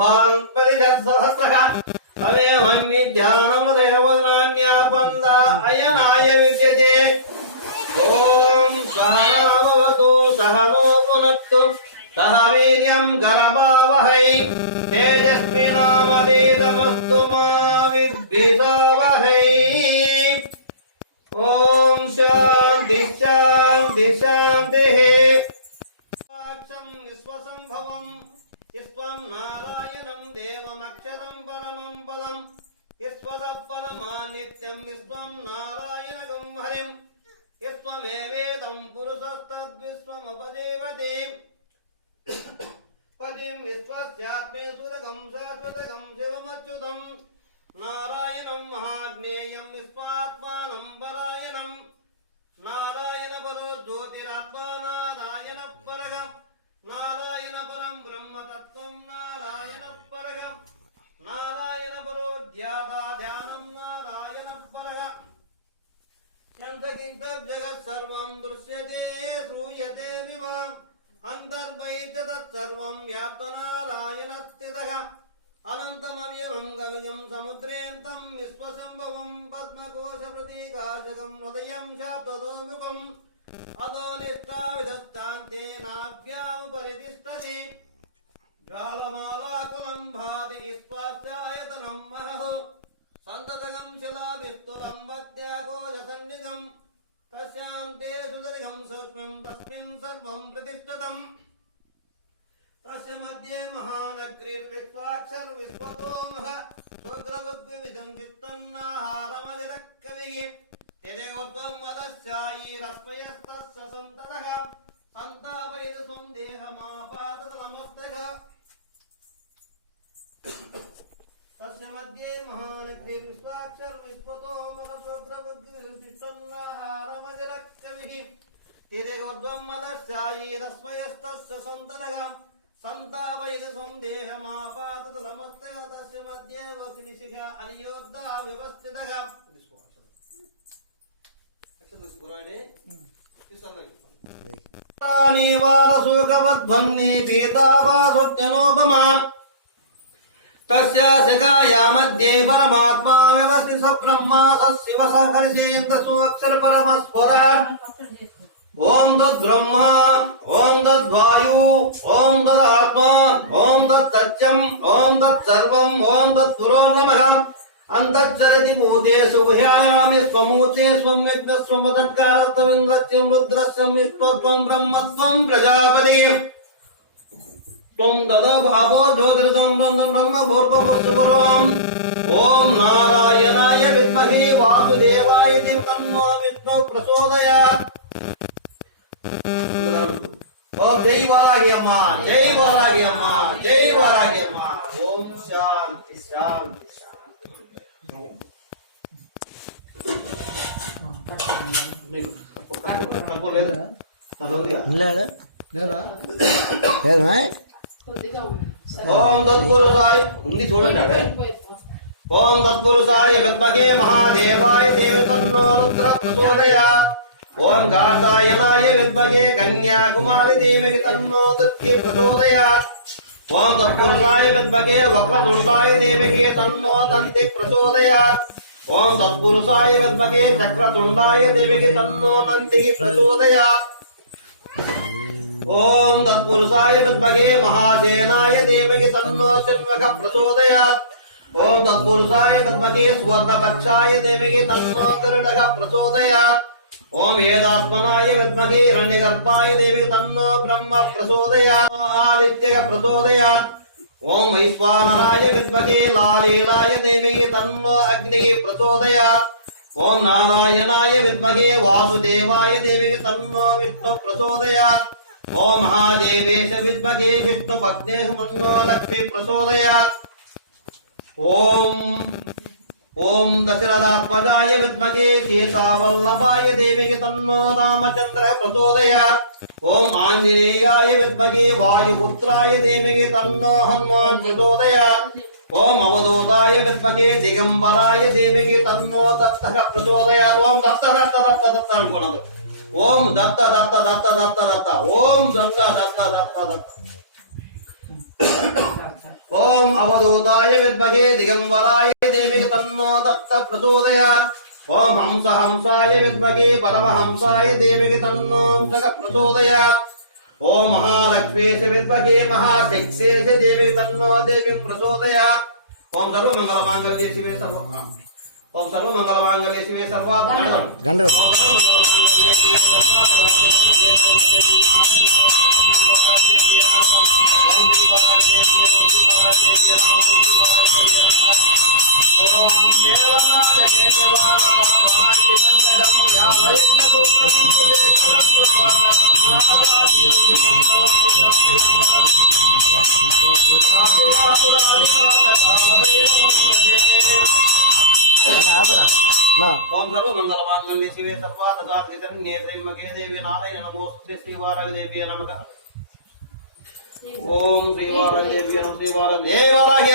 ऊर्ध्वान् परिषत्सहस्रः तमेवन्विद्यानमृतयवनान्यापन्द अयनाय विद्यते ॐ सहनावतु सहनो पुनक्तु सह वीर्यं करवावहै तेजस्विनामधीतमस्तु मा विद्विषावहै ॐ शान्ति शान्ति शान्तिः विश्वसंभवं विश्वं नारायणं देवमक्षरं परमं पदं विश्वसत्परमानित्यं विश्वं नारायणगं हरिं विश्वमेवेदं पुरुषस्तद्विश्वमपदेवते पतिं विश्वस्यात्मे सुरगं शाश्वतगं शिवमच्युतं नारायणं महाज्ञेयं विश्वात्मानं परायणं नारायण परो ज्योतिरात्मा नारायण परगं नारायण परं ब्रह्म तत्त्वं नारायण परगं नारायण परो ध्याता ध्यानं नारायण परगं यन्त्रकिं जगत् सर्वं दृश्यते श्रूयते विभां अन्तर्बहिर्च तत्सर्वं व्याप्तनारायणस्थितः अनन्तमव्ययं गगनं समुद्रेऽन्तं विश्वसंभवं पद्मकोशप्रतीकाशकं हृदयं शब्दतोमुखम् अतो निष्ठाविदत्तान्तेनाभ्यामुपरितिष्ठति गालमालाकुलं भाति विश्वास्यायतनं महः सन्ततगं शिलाविस्तुलं वद्याकोशसन्निधं तस्यान्ते सुदीर्घं सूक्ष्मं तस्मिन् सर्वं प्रतिष्ठितम् तस्य मध्ये महानगरीर्विश्वाक्षरविश्वतोमः स्वग्रवद्विविधं वित्तन्नाहारमजरकविः यदेवत्वं वदस्यायीरस्मयस्तस्य सन्ततः सन्तापयति स्वं देहमापादतलमस्तकः तस्य मध्ये महानगरीर्विश्वाक्षरविश्वतोमः स्वग्रवद्विविधं वित्तन्नाहारमजरकविः यदेवत्वं वदस्यायीरस्मयस्तस्य सन्ततः संतापयति स्वं देहमापादतलमस्तकः तस्य मध्ये वक्निशिखा अनियोद्धः व्यवस्थितः पीतावासुज्ञनोपमा तस्य शिखाया मध्ये परमात्मा व्यवस्थित ब्रह्मा शिव सहर्षेन्द्र सुअक्षर परमस्फुरा ओम तद्ब्रह्मा ओम तद्वायु ओम तदात्मा ओम तत्सत्यम ओम तत्सर्वम ओम तत्पुरो नमः अंतच्चरति भूतेषु गुह्यायामि स्वमूर्ते स्वं विघ्नस्वं वदत्कारत्वमिन्द्रस्यं रुद्रस्यं विष्णुत्वं ब्रह्मत्वं प्रजापति त्वं ददभावो ज्योतिर्त्वं ब्रह्म भूर्भुवस्सुपुरम् ओम नारायणाय विद्महे वासुदेवाय धीमहि तन्नो विष्णु प्रचोदयात् ओम जय वारागी अम्मा जय वारागी अम्मा जय वारागी अम्मा ओम शांति शांति ओम तत्पुरुषाय हिंदी छोड़ना है ओम तत्पुरुषाय विद्महे महादेवाय धीमहि तन्नो रुद्र प्रचोदयात् ओम गातायनाय विद्महे कन्याकुमारी धीमहि तन्नो दुर्गे प्रचोदयात् ओम तत्पुरुषाय विद्महे वक्रतुण्डाय धीमहि तन्नो दन्ति प्रचोदयात् ओम तत्पुरुषाय विद्महे चक्रतुण्डाय धीमहि तन्नो दन्ति प्रचोदयात् ओम तत्पुरुषाय विद्महे महासेनाय धीमहि तन्नो सिंहः प्रचोदयात् ओम तत्पुरुषाय विद्महे सुवर्णपक्षाय धीमहि तन्नो गरुडः प्रचोदयात् ओम वेदात्मनाय विद्महे हिरण्यगर्भाय धीमहि तन्नो ब्रह्म प्रचोदयात् आदित्यः प्रचोदयात् ओम वैश्वानराय विद्महे लालीलाय धीमहि तन्नो अग्निः प्रचोदयात् ओम नारायणाय विद्महे वासुदेवाय धीमहि तन्नो विष्णु प्रचोदयात् ओम महादेवेश विद्महे विष्णुभक्तेः तन्नो लक्ष्मी प्रचोदयात् ओम ओम दशरथात्मजाय विद्महे सीतावल्लभाय धीमहि तन्नो रामचन्द्रः प्रचोदयात् ओम आञ्जनेयाय विद्महे वायुपुत्राय धीमहि तन्नो हनुमान् प्रचोदयात् ओम अवधूताय विद्महे दिगंबराय धीमहि तन्नो दत्तः प्रचोदयात् ओम दत्त दत्त दत्त दत्त ओम दत्त दत्त दत्त दत्त दत्त ओम दत्त दत्त दत्त दत्त ओम अवधूताय विद्महे दिगंबराय देवी तन्नो दत्त प्रचोदयात् ओम हंसाय विद्महे परमहंसाय देवी तन्नो दत्त प्रचोदयात् ओम महालक्ष्मीश विद्महे महाशक्तेश देवी तन्नो देवी प्रचोदयात् ओम सर्वमंगलमांगल्ये शिवे ओम सर्वमंगलमांगल्ये शिवे सर्वार्थ ओम सर्वमंगलमांगल्ये शिवे सर्वार्थ साधिके त्र्यंबके देवी नारायण नमोस्तुते श्रीवाराहि देवी नमः ओम श्रीवाराहि देवी नमः श्रीवाराहि देवाराहि